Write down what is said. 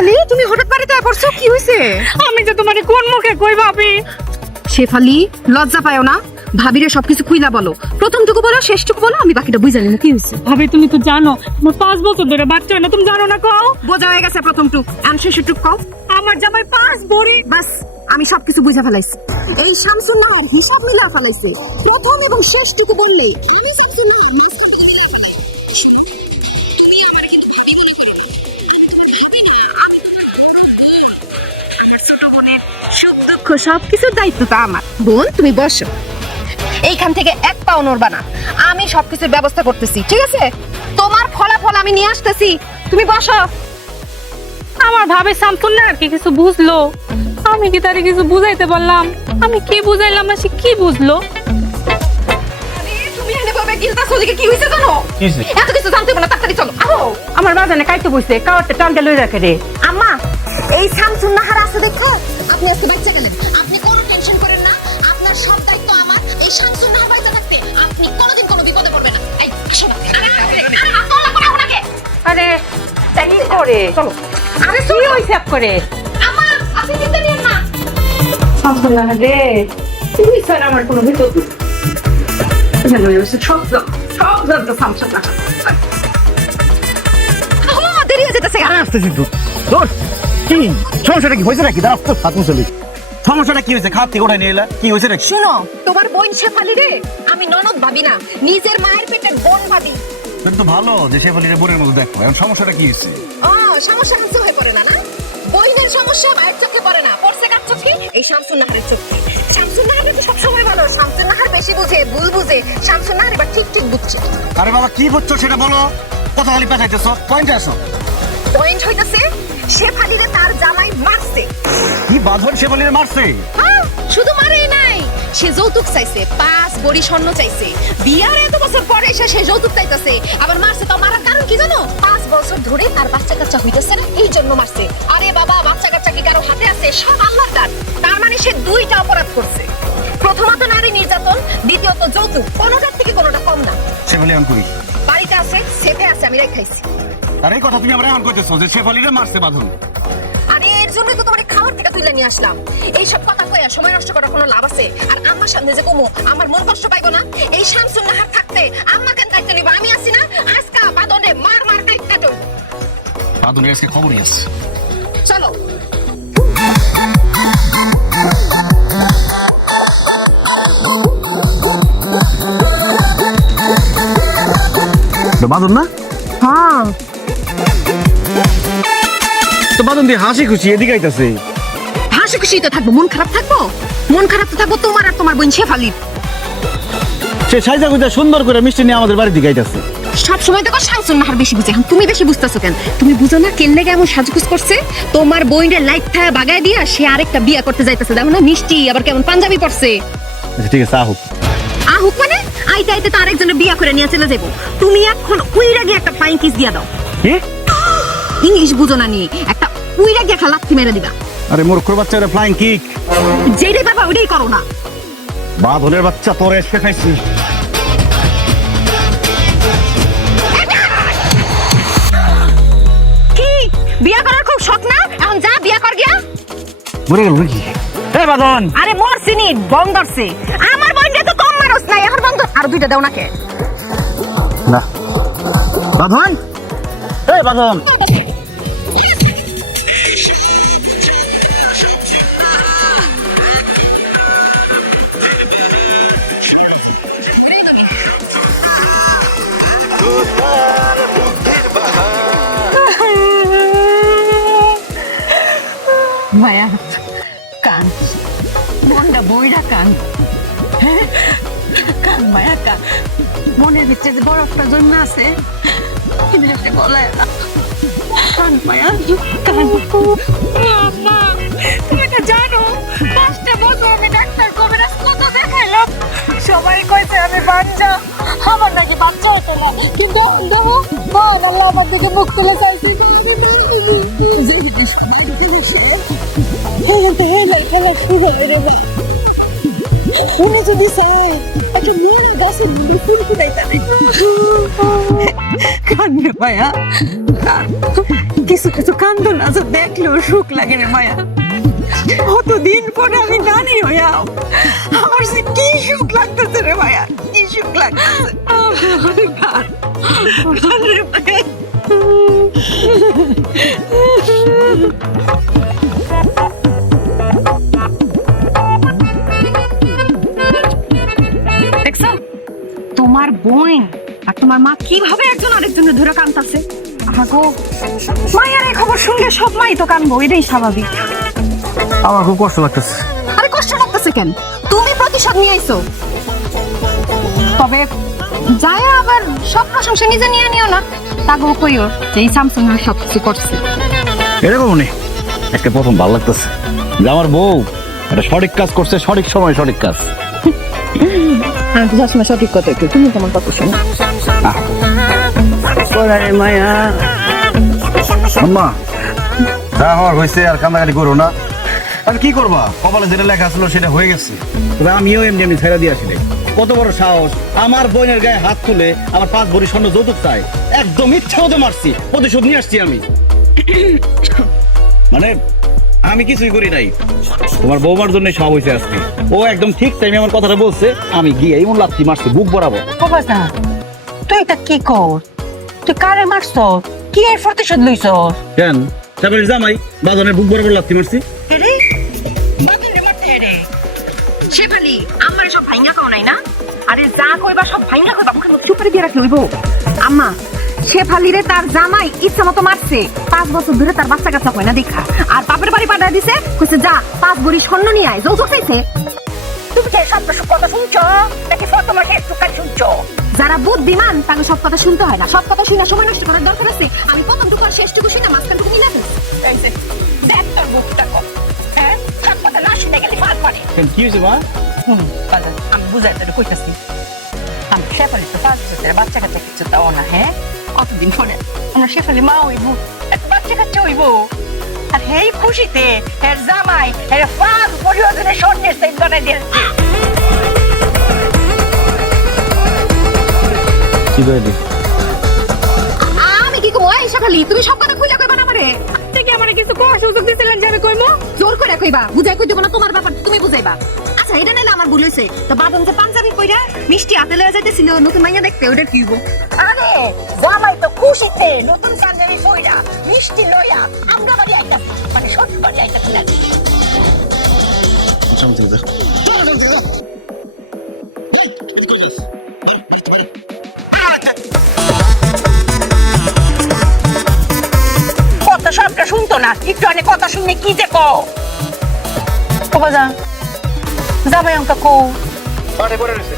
শেফালি, তুমি হঠাৎ বাড়িতে পড়ছো, কি হয়েছে? আমি যে তোমারে কোন মুখে কই ভাবি? শেফালি, লজ্জা পায়ো না? ভাবিরে সবকিছু খুইলা বলো, প্রথমটুকু বলো, শেষটুকু বলো, আমি বাকিটা বুঝা নিব। কি হয়েছে? ভাবি তুমি তো জানো আমার 5 বছর ধরে বাচ্চা হয় না, তুমি জানো না? কও। বোঝা হয়ে গেছে প্রথমটুক, আর শেষটুক কও। আমার জামাই 5 ভরি। বাস, আমি সবকিছু বুঝা ফেলাইছি। এই শামসুন নাহার হিসাব মিলা ফেলাইছে। প্রথম এবং শেষটুকু বললে আমি শামসুন নাহার মাঝখানে তুমি আমার কিন্তু ভাবি মনে করি না। আমি আমার ছোট বোনের সুখ দুঃখ সবকিছুর দায়িত্বটা আমার। বোন, তুমি বসো। এইখান থেকে এক পাও নড়বা না, আমি সবকিছুর ব্যবস্থা করতেছি, ঠিক আছে? তোমার ফলাফল আমি নিয়ে আসতেছি, তুমি বসো। আমার ভাবে শামসুন না আর কি কিছু বুঝলো? আমি কি তারে কিছু বুঝাইতে পারলাম? আমি কি বুঝাইলাম না সে কি বুঝলো? আরে তুমি এনে বাবা গিলতাছ, ওদিকে কি হইছে জানো? এত কিছু জানতে হবে না, তাড়াতাড়ি চলো। আহো, আমার বাজানে কাইতে বসছে, কাওয়াতে টানতে লই রাখে রে। আম্মা, এই শামসুন নাহার আছে দেখো, আপনি আজকে বাচ্চা গেলেন। আপনি কোনো টেনশন করেন না, আপনার সব দায়িত্ব আমার। এই শামসুন নাহার বাচ্চা থাকতে আপনি কোনোদিন কোনো বিপদে পড়বেন না। এই আসো না। আরে তাই করে চলো। আরে কি হইছে আপ করে? আম্মা, আপনি চিন্তা নিয়েন না। শামসুন না রে, তুই স্যার আমার কোনো ভিতর সব জানতো শামসুন নাহার। আহো, দেরি হয়ে যেতেছে। আসতেছি তো ধর। কি সমস্যাটা কি হয়েছে নাকি? দাঁড়াও তো, হাত মুছলি। সমস্যাটা কি হয়েছে? খাত থেকে ওঠাই নিয়ে এলা, কি হয়েছে নাকি? শুনো, তোমার বোন শেফালি রে আমি ননদ ভাবি না, নিজের মায়ের পেটের বোন ভাবি। সেটা তো ভালো যে শেফালির বোনের মতো দেখো। এখন সমস্যাটা কি হয়েছে? ও, সমস্যা হচ্ছে হয়ে পড়ে না, না? বইনের সমস্যা মায়ের চোখে পড়ে না, পড়ছে কার চোখে? এই শামসুন নাহারের চোখে। শামসুন নাহার তো সবসময় ভালো, শামসুন নাহার বেশি বুঝে, ভুল বুঝে। শামসুন নাহার এবার ঠিক ঠিক বুঝছে। আরে বাবা, কি বুঝছো সেটা বলো। কথা খালি পেঁচাইতেছো, পয়েন্টে আসো। পয়েন্ট হইতাছে শেফালিরে তার জামাই মারছে। কি বাঁধন শেফালিরে মারছে? হ্যাঁ, শুধু মারেই নাই, সে যৌতুক চাইছে, 5 ভরি স্বর্ণ চাইছে। বিয়ার এত বছর পরে এসে সে যৌতুক চাইতেছে, আবার মারছে। তো মারার কারণ কি জানো? 5 বছর ধরে তার বাচ্চা কাচ্চা হইতেছে না, এই জন্য মারছে। আরে বাবা, বাচ্চা কাচ্চা কি কারো হাতে আছে? সব আল্লাহর দান। তার মানে সে 2টা অপরাধ করছে। প্রথমত নারী নির্যাতন, দ্বিতীয়ত যৌতুক। কোনোটার থেকে কোনোটা কম না। শেফালি এখন করি। বাড়িতে আছে, সেফে আছে, আমি রেখাইছি। আর এই কথা তুমি আবার এখন কইতেছো যে শেফালিরে মারছে বাঁধন? আরে এর জন্যই তো তোমার খাবার থেকে তুলে নিয়ে আসলাম। এইসব কথা কইয়া সময় নষ্ট করার কোনো লাভ আছে? আর আম্মার সামনে যে কমো, আমার মন কষ্ট পাইবো না? এই শামসুন নাহার থাকতে আম্মা কেন দায়িত্ব নিব? আমি আছি না? আজকা বাদনে মার মার কাটো। বাঁধনের আজকে খবরই আছে। চলো। বাঁধন না? হ্যাঁ, তো বাঁধন দিয়ে হাসি খুশি এদিকে আইতাছে। হাসি খুশি তো থাকবো, মন খারাপ থাকবো? মন খারাপ তো থাকবো তোমার আর তোমার বোন শেফালির। সে সাইজা গুজা সুন্দর করে মিষ্টি নিয়ে আমাদের বাড়ির দিকে আইতাছে। সব সময় দেখো শামসুন নাহার বেশি বুঝে, এখন তুমি বেশি বুঝতেছো কেন? তুমি বুঝো না কেন লেগে এমন সাজগুজ করছে? তোমার বোনের লাইফ থায়া বাগায় দিয়া সে আরেকটা বিয়ে করতে যাইতেছে। দেখো না, মিষ্টি আবার কেমন পাঞ্জাবি পরছে। আচ্ছা ঠিক আছে, আহুক। আহুক মানে? আইতে আইতে তো আরেকজনের বিয়ে করে নিয়ে চলে যাবো। তুমি এখন উইরা গিয়ে একটা ফ্লাইং কিস দিয়া দাও। কি? ইংলিশ বুঝো না নি, একটা উইরা গিয়ে একটা লাথি মেরে দিবা। আরে মূর্খর বাচ্চারা ফ্লাইং কিক। যেটাই পারবা ওইটাই করো না। বাঁধনের বাচ্চা তোরে শেখাইছি। কি বিয়ে করার খুব শখ না? এখন যা বিয়ে কর গিয়া। মরে গেল নাকি? এ বাঁধন! আরে মোর সিনি বং ধরছে। আমার বোনকে তো কম মারস নাই, এখন বন্ধ। আর 2টা দাও না কে? না বাঁধন, এ বাঁধন! মায়া কান, মনটা বইরা কান। কান মায়া কান, মনের ভিতরে যে বরফটা জন্ম আছে একটা গলায় কান। মায়া কান। আম্মা, তুমি তো জানো 5টা বছর আমি ডাক্তার কবিরাজ কত দেখাইলাম, সবাই কইছে আমি বাচ্চা, আমার নাকি বাচ্চা হতো না। কিন্তু দেখো মহান আল্লাহ আমার দিকে মুখ তুলে চাইছে। উনি যদি চায় একটা মেয়ে গাছে ফুল ফুটাইতে কান রে মায়া কান। কিছু কিছু কান্দন আছে দেখলেও সুখ লাগে রে মায়া। কতদিন পরে আমি নানি হইয়া আমার যে কি সুখ লাগতেছে রে মায়া, কি সুখ লাগতেছে। কান, কান রে মায়া। দেখছো তোমার বোন আর তোমার মা কিভাবে একজন আরেকজনের ধরে কানতাছে। আগো মায়ের এই খবর শুনলে সব মাই তো কানবো, এটাই স্বাভাবিক। আমার খুব কষ্ট লাগতেছে। আরে কষ্ট লাগতেছে কেন? তুমি প্রতিশোধ নিয়ে আইছো। তবে যায় আবার সব প্রশংসা নিজে নিয়ে নিও না। তাগো কইও যে এই স্যামসাং আর সব কিছু করছে। এরকম নেই, আজকে প্রথম ভালো লাগতেছে যে আমার বউ একটা সঠিক কাজ করছে, সঠিক সময় সঠিক কাজ। আমি তো সবসময় সঠিক কথা একটু, তুমি তোমার কথা শোনো। রে মায়া। আম্মা যা হওয়ার হয়েছে, আর কান্দাকাটি করো না। আর কি করবা, কপালে যেটা লেখা ছিল সেটা হয়ে গেছে। তবে আমিও এমনি এমনি ছেড়ে দিয়ে আসি নাই। কত বড় সাহস, আমার বোনের গায়ে হাত তুলে আমার 5 ভরি স্বর্ণ যৌতুক চাই। একদম ইচ্ছা মতো মারছি, প্রতিশোধ নিয়ে আসছি আমি। মানে আমি কিছুই করি নাই, তোমার বৌমার জন্য সব হয়েছে আজকে। ও একদম ঠিক টাইমে আমার কথাটা বলছে, আমি গিয়ে এমন লাথি মারছি বুক বরাবর। বাবা তুই এটা কি কর? তুই কারে মারছ? কি এর প্রতিশোধ লইছ? কেন সাবের জামাই বাদনের বুক বরাবর লাথি মারছি। এরে বাদনে মারতে এরে। শেফালি আমার সব ভাইঙ্গা কও নাই না? আরে যা কইবা সব ভাইঙ্গা কইবা, মুখে মুখ চুপ করে দিয়ে রাখতে হইব। আম্মা শেফালিরে তার জামাই ইচ্ছা মতো মারছে, 5 বছর ধরে তার বাচ্চা কাচ্চা হয় না দেখা। আর বাপের বাড়ি পাঠায় দিছে, কইছে যা 5 ভরি স্বর্ণ নিয়ে আয়, যৌতুক চাইছে। তুমি কি সব কথা শুনছো নাকি ফটোমাকে একটু কাজ শুনছো? যারা বুদ্ধিমান তাকে সব কথা শুনতে হয় না। সব কথা শুনে সময় নষ্ট করার দরকার আছে? আমি প্রথমটুকু আর শেষটুকু শুনে মাঝখানটুকু নিয়ে ফেলছি। এই যে দেখ তোর মুখটা কো। হ্যাঁ সব কথা না শুনে গেলে ফাল করে। কি হয়েছে মা? বাজার আমি বুঝাই তোর কইতাছি। আমি শেফালি তো 5 বছরের বাচ্চা কাচ্চা কিছু তাও না। হ্যাঁ কতদিন পরে আমরা শেফালি মা হইব, একটা বাচ্চা কাচ্চা হইব। আর হেই খুশিতে এর জামাই এর 5 পরিবারের স্বর্ণের সেট বানাই দিয়েছে। কি করে দি? আমি কি কমো এই শেফালি, তুমি সব কথা কইলা কইবা না আমারে? আপনি কি আমারে কিছু কোয়া সুযোগ দিছিলেন যে আমি কইমু? জোর করে কইবা, বুঝাই কই দেব না, তোমার ব্যাপার তুমি বুঝাইবা। আচ্ছা এটা নাইলে আমার ভুল হইছে। তো বাদন যে পাঞ্জাবি পইরা মিষ্টি হাতে লয়ে যাইতেছিল নতুন মাইয়া দেখতে, ওটা কি হইব? আরে জামাই তো খুশিতে নতুন পাঞ্জাবি পইরা মিষ্টি লইয়া আমরা বাড়ি আইতা, মানে শ্বশুর বাড়ি আইতা লাগি। কথা সবটা শুনতো না, একটু অনেক কথা শুনে কি যে কো। ও বাজা জামাই অঙ্কা কো পাটে পড়ে রয়েছে।